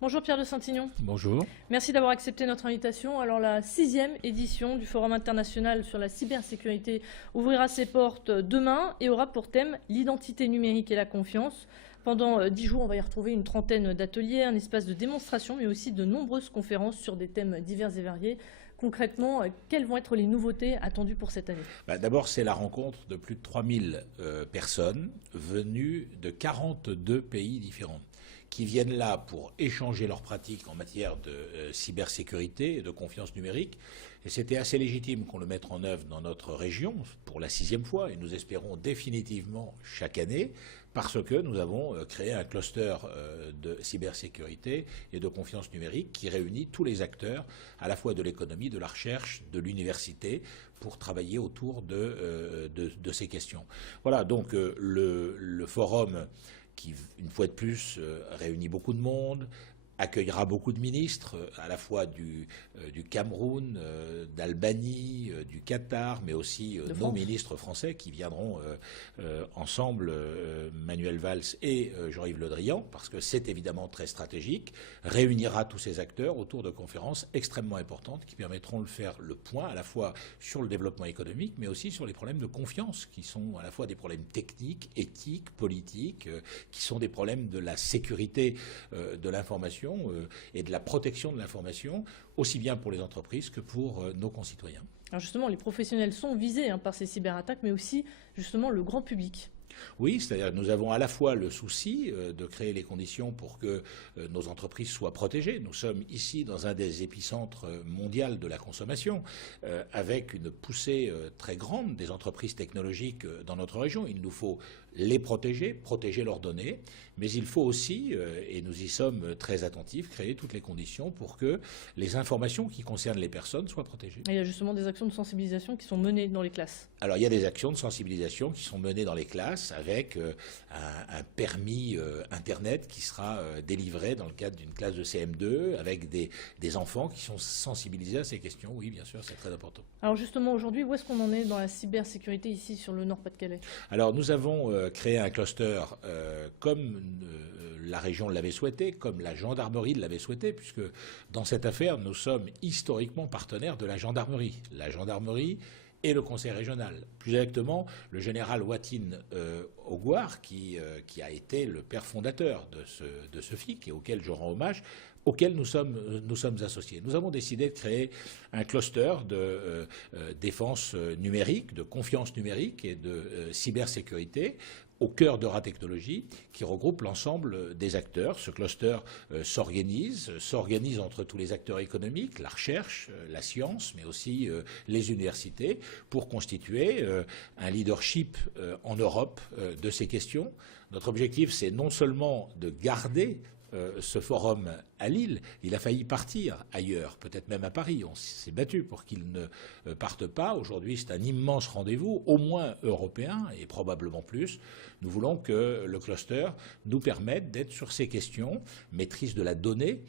Bonjour Pierre de Saint-Ignon. Bonjour. Merci d'avoir accepté notre invitation. Alors la 6e édition du Forum international sur la cybersécurité ouvrira ses portes demain et aura pour thème l'identité numérique et la confiance. Pendant 10 jours, on va y retrouver une trentaine d'ateliers, un espace de démonstration, mais aussi de nombreuses conférences sur des thèmes divers et variés. Concrètement, quelles vont être les nouveautés attendues pour cette année? D'abord, c'est la rencontre de plus de 3000 personnes venues de 42 pays différents, qui viennent là pour échanger leurs pratiques en matière de cybersécurité et de confiance numérique. Et c'était assez légitime qu'on le mette en œuvre dans notre région pour la 6e fois, et nous espérons définitivement chaque année, parce que nous avons créé un cluster de cybersécurité et de confiance numérique qui réunit tous les acteurs, à la fois de l'économie, de la recherche, de l'université, pour travailler autour de ces questions. Voilà, donc le forum qui, une fois de plus, réunit beaucoup de monde, accueillera beaucoup de ministres, à la fois du Cameroun, d'Albanie, du Qatar, mais aussi nos ministres français qui viendront ensemble, Manuel Valls et Jean-Yves Le Drian, parce que c'est évidemment très stratégique, réunira tous ces acteurs autour de conférences extrêmement importantes qui permettront de faire le point à la fois sur le développement économique, mais aussi sur les problèmes de confiance, qui sont à la fois des problèmes techniques, éthiques, politiques, qui sont des problèmes de la sécurité de l'information et de la protection de l'information, aussi bien pour les entreprises que pour nos concitoyens. Alors justement, les professionnels sont visés par ces cyberattaques, mais aussi justement le grand public. Oui, c'est-à-dire que nous avons à la fois le souci de créer les conditions pour que nos entreprises soient protégées. Nous sommes ici dans un des épicentres mondiaux de la consommation, avec une poussée très grande des entreprises technologiques dans notre région. Il nous faut les protéger leurs données, mais il faut aussi, et nous y sommes très attentifs, créer toutes les conditions pour que les informations qui concernent les personnes soient protégées. Et il y a justement des actions de sensibilisation qui sont menées dans les classes. Alors il y a des actions de sensibilisation qui sont menées dans les classes avec un permis Internet qui sera délivré dans le cadre d'une classe de CM2 avec des enfants qui sont sensibilisés à ces questions. Oui, bien sûr, c'est très important. Alors justement, aujourd'hui, où est-ce qu'on en est dans la cybersécurité ici sur le Nord-Pas-de-Calais? Alors nous avons créé un cluster comme la région l'avait souhaité, comme la gendarmerie l'avait souhaité, puisque dans cette affaire, nous sommes historiquement partenaires de la gendarmerie. La gendarmerie et le conseil régional. Plus exactement, le général Watin Augouard, qui a été le père fondateur de ce FIC et auquel je rends hommage, auquel nous sommes associés. Nous avons décidé de créer un cluster de défense numérique, de confiance numérique et de cybersécurité au cœur d'Euratechnologie, qui regroupe l'ensemble des acteurs. Ce cluster s'organise entre tous les acteurs économiques, la recherche, la science, mais aussi les universités, pour constituer un leadership en Europe de ces questions. Notre objectif, c'est non seulement de garder ce forum à Lille, il a failli partir ailleurs, peut-être même à Paris. On s'est battu pour qu'il ne parte pas. Aujourd'hui, c'est un immense rendez-vous, au moins européen et probablement plus. Nous voulons que le cluster nous permette d'être sur ces questions, maîtrise de la donnée,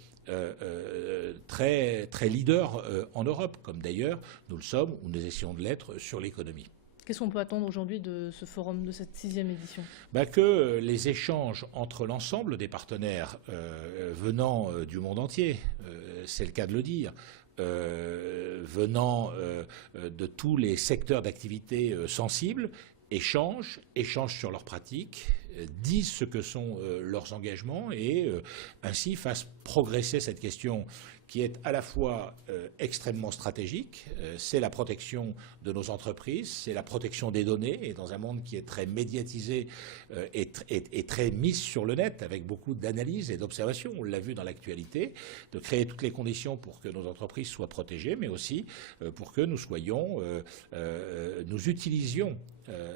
très, très leader en Europe, comme d'ailleurs nous le sommes ou nous essayons de l'être sur l'économie. Qu'est-ce qu'on peut attendre aujourd'hui de ce forum, de cette 6e édition? Que les échanges entre l'ensemble des partenaires venant du monde entier, c'est le cas de le dire, venant de tous les secteurs d'activité sensibles, échangent sur leurs pratiques, disent ce que sont leurs engagements et ainsi fassent progresser cette question qui est à la fois extrêmement stratégique, c'est la protection de nos entreprises, c'est la protection des données, et dans un monde qui est très médiatisé et très mis sur le net, avec beaucoup d'analyses et d'observations, on l'a vu dans l'actualité, de créer toutes les conditions pour que nos entreprises soient protégées, mais aussi pour que nous utilisions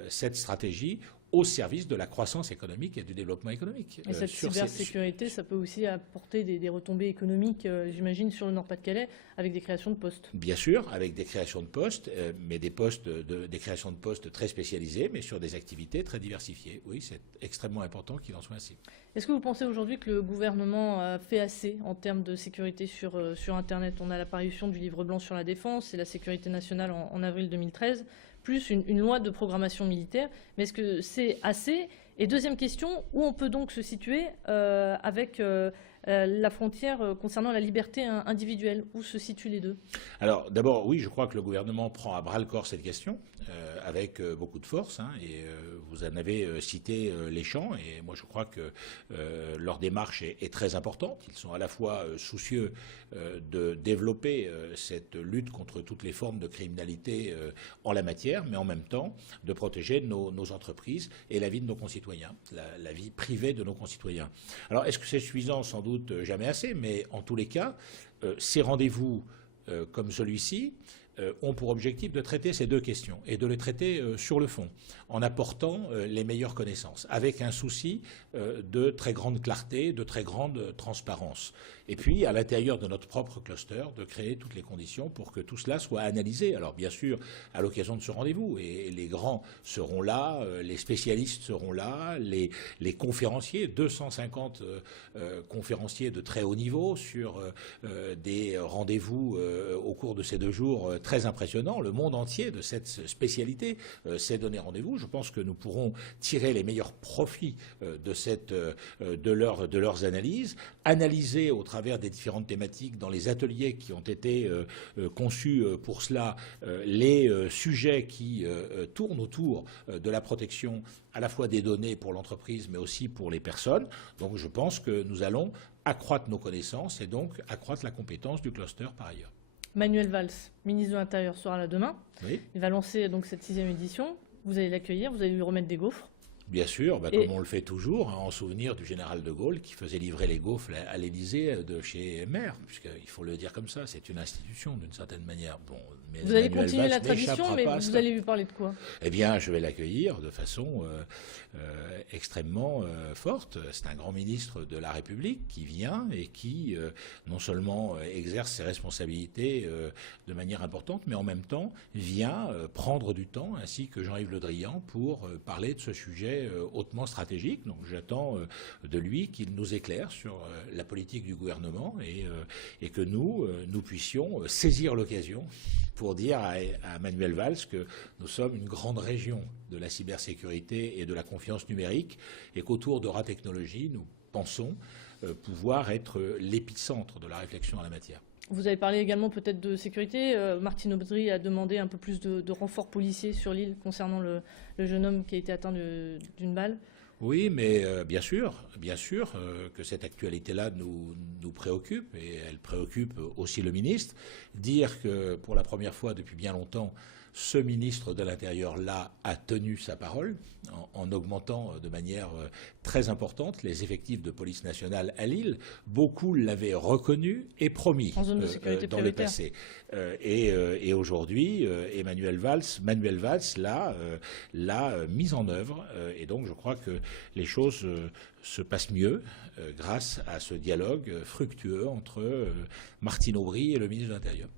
cette stratégie au service de la croissance économique et du développement économique. Et cette cybersécurité, ça peut aussi apporter des retombées économiques, j'imagine, sur le Nord-Pas-de-Calais, avec des créations de postes. Bien sûr, avec des créations de postes, mais des créations de postes très spécialisées, mais sur des activités très diversifiées. Oui, c'est extrêmement important qu'il en soit ainsi. Est-ce que vous pensez aujourd'hui que le gouvernement a fait assez en termes de sécurité sur Internet? On a l'apparition du livre blanc sur la défense et la sécurité nationale en avril 2013. Plus une loi de programmation militaire. Mais est-ce que c'est assez? Et deuxième question, où on peut donc se situer avec la frontière concernant la liberté individuelle. Où se situent les deux? Alors d'abord, oui, je crois que le gouvernement prend à bras-le-corps cette question avec beaucoup de force, hein, et vous en avez cité les champs, et moi je crois que leur démarche est très importante. Ils sont à la fois soucieux de développer cette lutte contre toutes les formes de criminalité en la matière, mais en même temps de protéger nos entreprises et la vie de nos concitoyens, la vie privée de nos concitoyens. Alors est-ce que c'est suffisant? Sans doute jamais assez, mais en tous les cas, ces rendez-vous comme celui-ci ont pour objectif de traiter ces deux questions et de les traiter sur le fond, en apportant les meilleures connaissances, avec un souci de très grande clarté, de très grande transparence. Et puis, à l'intérieur de notre propre cluster, de créer toutes les conditions pour que tout cela soit analysé. Alors, bien sûr, à l'occasion de ce rendez-vous, et les grands seront là, les spécialistes seront là, les conférenciers, 250 conférenciers de très haut niveau sur des rendez-vous au cours de ces 2 jours très impressionnants. Le monde entier de cette spécialité s'est donné rendez-vous. Je pense que nous pourrons tirer les meilleurs profits de leurs analyses, analyser au travers des différentes thématiques dans les ateliers qui ont été conçus pour cela, les sujets qui tournent autour de la protection à la fois des données pour l'entreprise mais aussi pour les personnes. Donc je pense que nous allons accroître nos connaissances et donc accroître la compétence du cluster par ailleurs. Manuel Valls, ministre de l'Intérieur, sera là demain. Oui. Il va lancer donc cette 6e édition. Vous allez l'accueillir, vous allez lui remettre des gaufres. Bien sûr, comme on le fait toujours, hein, en souvenir du général de Gaulle qui faisait livrer les gaufres à l'Élysée de chez Maire, puisqu'il faut le dire comme ça, c'est une institution d'une certaine manière. Bon, mais vous allez Manuel continuer Valls la tradition, mais vous allez lui parler de quoi? Eh bien, je vais l'accueillir de façon extrêmement forte. C'est un grand ministre de la République qui vient et qui non seulement exerce ses responsabilités de manière importante, mais en même temps vient prendre du temps, ainsi que Jean-Yves Le Drian, pour parler de ce sujet hautement stratégique. Donc j'attends de lui qu'il nous éclaire sur la politique du gouvernement et que nous puissions saisir l'occasion pour dire à Manuel Valls que nous sommes une grande région de la cybersécurité et de la confiance numérique et qu'autour d'Aura Technologies, nous pensons pouvoir être l'épicentre de la réflexion en la matière. Vous avez parlé également peut-être de sécurité. Martine Aubry a demandé un peu plus de renforts policiers sur l'île concernant le jeune homme qui a été atteint d'une balle. Oui, mais bien sûr que cette actualité-là nous préoccupe, et elle préoccupe aussi le ministre. Dire que pour la première fois depuis bien longtemps, ce ministre de l'Intérieur-là a tenu sa parole en augmentant de manière très importante les effectifs de police nationale à Lille. Beaucoup l'avaient reconnu et promis dans le passé. Et aujourd'hui, Manuel Valls l'a mise en œuvre. Et donc je crois que les choses se passent mieux grâce à ce dialogue fructueux entre Martine Aubry et le ministre de l'Intérieur.